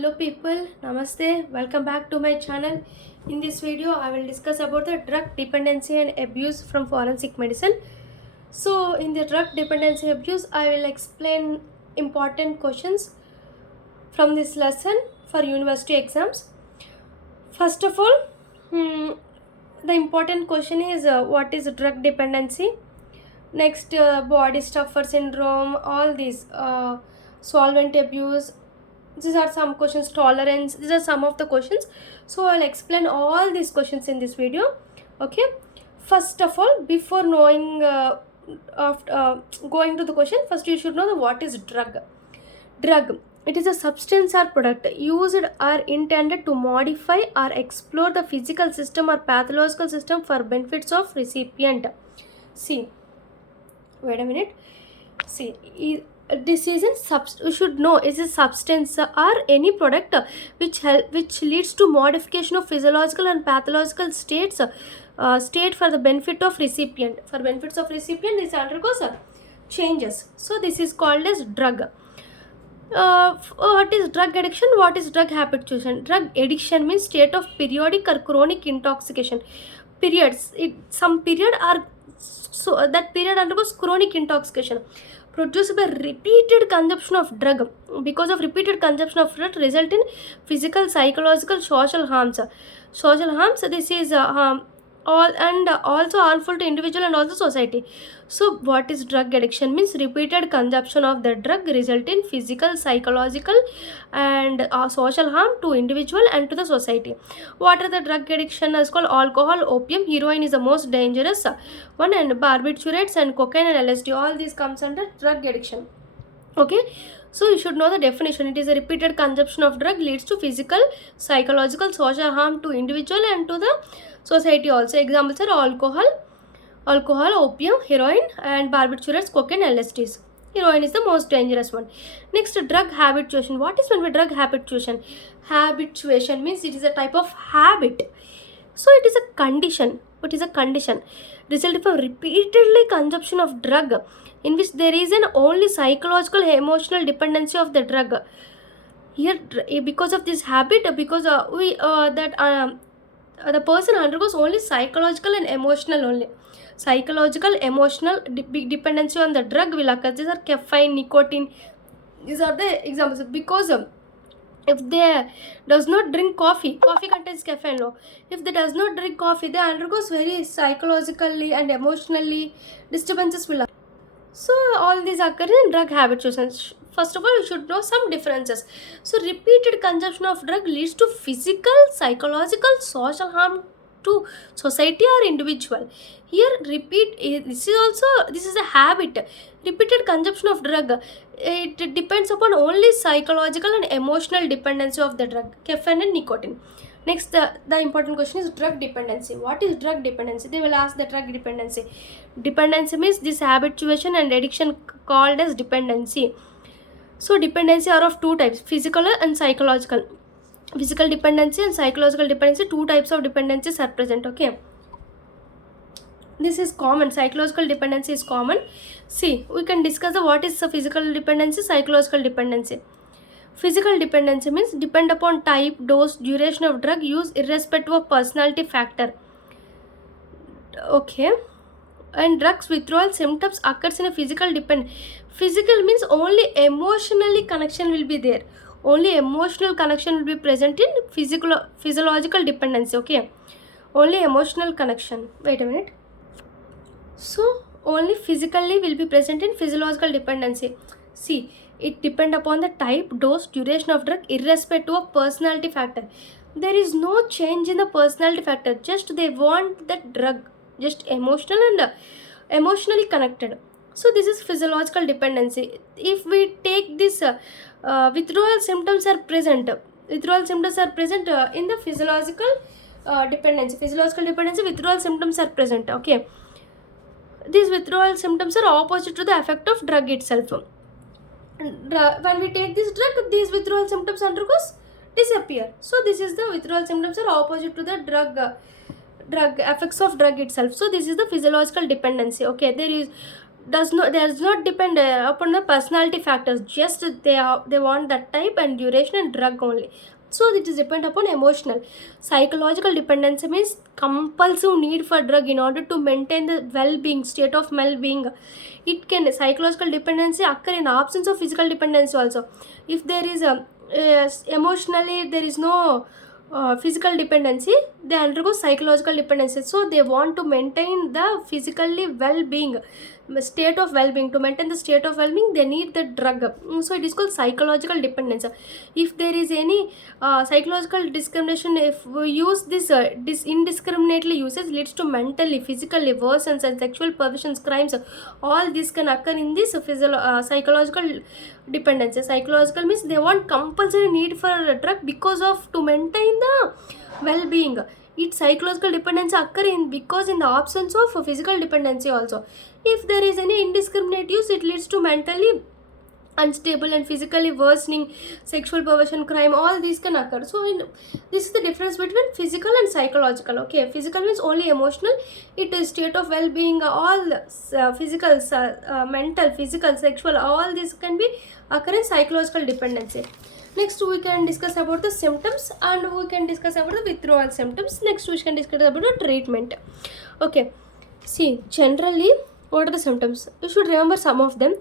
Hello people, namaste, welcome back to my channel. In this video I will discuss about the drug dependency and abuse from forensic medicine. So in the drug dependency abuse I will explain important questions from this lesson for university exams. First of all, the important question is what is drug dependency? Next, body stuffer syndrome, all these solvent abuse. These are some questions. Tolerance, these are some of the questions. So I'll explain all these questions in this video. Okay, first of all, before knowing of going to the question, first you should know the what is drug. It is a substance or product used or intended to modify or explore the physical system or pathological system for benefits of recipient. See, wait a minute. See, this is you should know is a substance or any product which leads to modification of physiological and pathological state for the benefit of recipient. For benefits of recipient, this undergoes changes. So this is called as drug. What is drug addiction? What is drug habituation? Drug addiction means state of periodic or chronic intoxication. Periods. Some period are so that period undergoes chronic intoxication produced by repeated consumption of drug. Because of repeated consumption of drug, result in physical, psychological, social harms. Social harms. This is all and also harmful to individual and also society. So what is drug addiction means repeated consumption of the drug result in physical, psychological and social harm to individual and to the society. What are the drug addiction is called? Alcohol, opium, heroin is the most dangerous one, and barbiturates and cocaine and LSD, all these comes under drug addiction. Okay, so you should know the definition. It is a repeated consumption of drug leads to physical, psychological, social harm to individual and to the society also. Examples are alcohol, opium, heroin and barbiturates, cocaine, LSDs. Heroin is the most dangerous one. Next, drug habituation. What is meant by drug habituation? Habituation means it is a type of habit. So it is a condition. What is a condition? Resulting from repeatedly consumption of drug in which there is an only psychological emotional dependency of the drug. Here, because of this habit, because the person undergoes only psychological and emotional only. Psychological, emotional dependency on the drug will occur. These are caffeine, nicotine. These are the examples. Because if they does not drink coffee contains caffeine. No, if they does not drink coffee, they undergoes very psychologically and emotionally disturbances will occur. So all these occur in drug habituation. First of all, you should know some differences. So repeated consumption of drug leads to physical, psychological, social harm to society or individual. Here this is a habit. Repeated consumption of drug, it depends upon only psychological and emotional dependency of the drug, caffeine and nicotine. Next, the important question is drug dependency. What is drug dependency? They will ask the drug dependency. Dependency means this habituation and addiction called as dependency. So dependency are of two types, physical and psychological. Physical dependency and psychological dependency, two types of dependencies are present. Okay, this is common. Psychological dependency is common. See, we can discuss the what is the physical dependency, psychological dependency. Physical dependency means depend upon type, dose, duration of drug use irrespective of personality factor. Okay, and drugs withdrawal symptoms occurs in a physical physical means only emotionally connection will be there. Only emotional connection will be present in physiological dependency. Okay, only emotional connection. Wait a minute. So only physically will be present in physiological dependency. See, it depend upon the type, dose, duration of drug irrespective of personality factor. There is no change in the personality factor. Just they want that drug, just emotional and emotionally connected. So this is physiological dependency. If we take this withdrawal symptoms are present. Withdrawal symptoms are present in the physiological dependency. Physiological dependency, withdrawal symptoms are present. Okay, these withdrawal symptoms are opposite to the effect of drug itself. When we take this drug, these withdrawal symptoms undergoes disappear. So this is the withdrawal symptoms are opposite to the drug effects of drug itself. So this is the physiological dependency. Okay, there is does not depend upon the personality factors, just they want that type and duration and drug only. So it is depend upon emotional. Psychological dependency means compulsive need for drug in order to maintain the well-being, state of well-being. It can psychological dependency occur in the absence of physical dependency also. If there is a emotionally there is no physical dependency, they undergo psychological dependency. So they want to maintain the physically well-being, state of well-being. To maintain the state of well-being, they need the drug. So it is called psychological dependence. If there is any psychological discrimination, if we use this indiscriminately usage, leads to mentally, physically worsens and sexual perversions, crimes. All this can occur in this psychological dependency. Psychological means they want compulsory need for a drug because of to maintain the well-being. Its psychological dependency occur in because in the absence of physical dependency also. If there is any indiscriminate use, it leads to mentally unstable and physically worsening, sexual perversion, crime. All these can occur. So this is the difference between physical and psychological. Okay, physical means only emotional. It is state of well-being. All physical, mental, physical, sexual, all these can be occur in psychological dependency. Next we can discuss about the symptoms, and we can discuss about the withdrawal symptoms. Next we can discuss about the treatment. Okay, see, generally what are the symptoms? You should remember some of them.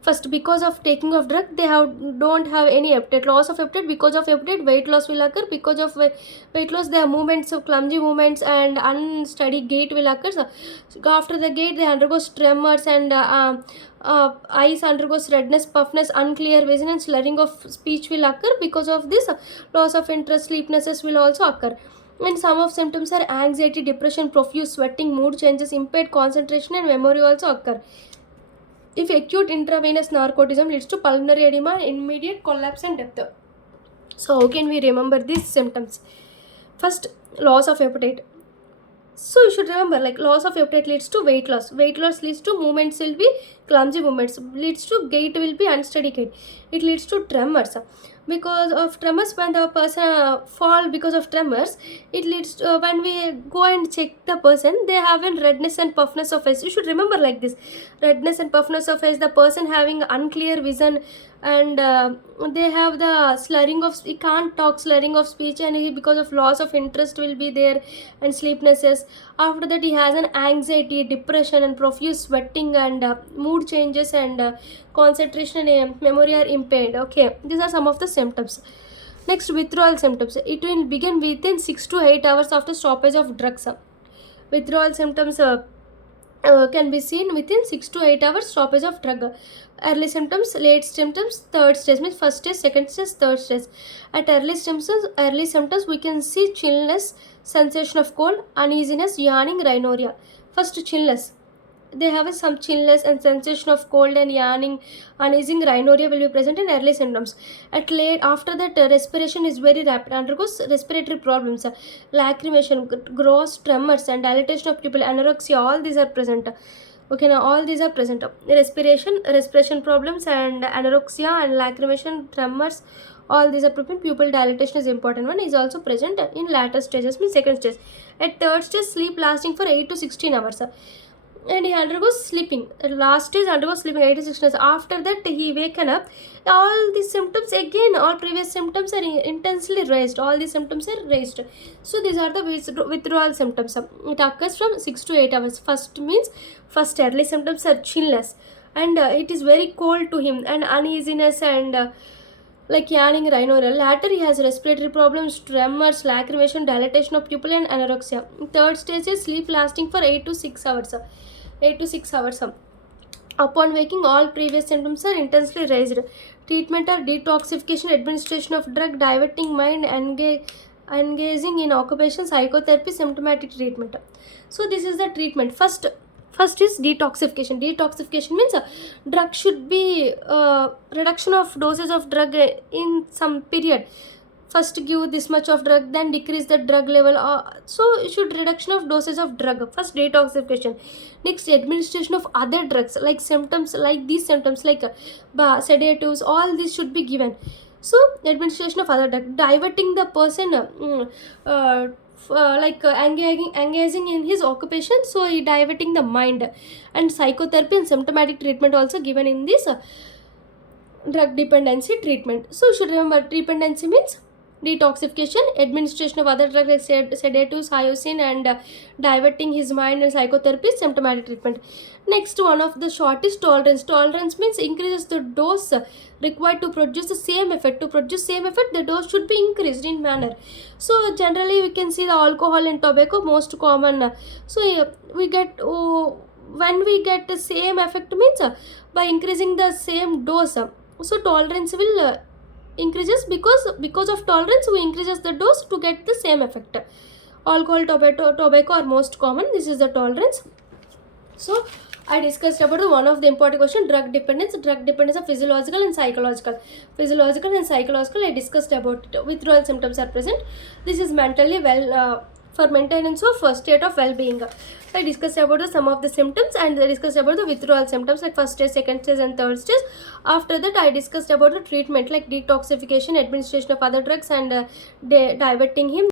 First, because of taking of drug, they don't have any appetite, loss of appetite. Because of appetite, weight loss will occur. Because of weight loss, their movements of clumsy movements and unsteady gait will occur. So after the gait, they undergo tremors and eyes undergoes redness, puffness, unclear vision and slurring of speech will occur. Because of this, loss of interest, sleepnesses will also occur. And some of symptoms are anxiety, depression, profuse sweating, mood changes, impaired concentration and memory also occur. If acute intravenous narcotism leads to pulmonary edema, immediate collapse and death. So how can we remember these symptoms? First, loss of appetite. So you should remember, like, loss of appetite leads to weight loss. Weight loss leads to movements will be clumsy movements. Leads to gait will be unsteady gait. It leads to tremors. Because of tremors, when the person fall because of tremors, it leads to, when we go and check the person, they have a redness and puffness of face. You should remember like this: redness and puffness of face, the person having unclear vision, and they have the slurring of, he can't talk, slurring of speech, and he, because of loss of interest will be there, and sleepnesses. After that, he has an anxiety, depression and profuse sweating and mood changes and concentration and memory are impaired. Okay, these are some of the symptoms. Next, withdrawal symptoms. It will begin within 6 to 8 hours after stoppage of drugs. Withdrawal symptoms can be seen within 6 to 8 hours stoppage of drug. Early symptoms, late symptoms, third stage means first stage, second stage, third stage. At early symptoms we can see chillness, sensation of cold, uneasiness, yawning, rhinorrhea. First, chillness. They have some chillness and sensation of cold and yawning, uneasing, rhinorrhea will be present in early symptoms. At late, after that, respiration is very rapid, undergoes respiratory problems, lacrimation, gross tremors and dilatation of pupil, anorexia, all these are present. Okay, now all these are present. Respiration problems and anorexia and lacrimation, tremors, all these are present. Pupil dilatation is important one, is also present in later stages, means second stage. At third stage, sleep lasting for 8 to 16 hours. And he undergoes sleeping. Last stage undergoes sleeping 8 to 16 hours. After that, he waken up. All these symptoms again, all previous symptoms are intensely raised. All these symptoms are raised. So these are the withdrawal symptoms. It occurs from 6 to 8 hours. First means, first early symptoms are chillness, and it is very cold to him, and uneasiness and like yawning, rhinorrhea. Later, he has respiratory problems, tremors, lacrimation, dilatation of pupil and anorexia. Third stage is sleep lasting for 8 to 6 hours. 8 to 6 hours. Upon waking, all previous symptoms are intensely raised. Treatment are detoxification, administration of drug, diverting mind, engaging in occupation, psychotherapy, symptomatic treatment. So this is the treatment. First is detoxification. Detoxification means drug should be reduction of doses of drug in some period. First give this much of drug, then decrease the drug level. So you should reduction of doses of drug. First, detoxification. Next, administration of other drugs, like symptoms, like these symptoms, like sedatives, all these should be given. So administration of other drug, diverting the person engaging in his occupation, so he diverting the mind. And psychotherapy and symptomatic treatment also given in this drug dependency treatment. So you should remember, dependency means detoxification, administration of other drugs like sedatives, hyoscine, and diverting his mind, and psychotherapy, symptomatic treatment. Next one of the short is tolerance. Tolerance means increases the dose required to produce the same effect. To produce same effect, the dose should be increased in manner. So generally we can see the alcohol and tobacco most common. So we get when we get the same effect means by increasing the same dose. So tolerance will increases, because of tolerance we increases the dose to get the same effect. Alcohol, tobacco are most common. This is the tolerance. So I discussed about one of the important question, drug dependence. Drug dependence of physiological and psychological. Physiological and psychological I discussed about it. Withdrawal symptoms are present. This is mentally well for maintenance of state of well-being. I discussed about some of the symptoms, and I discussed about the withdrawal symptoms like first stage, second stage, and third stage. After that I discussed about the treatment like detoxification, administration of other drugs, and diverting him.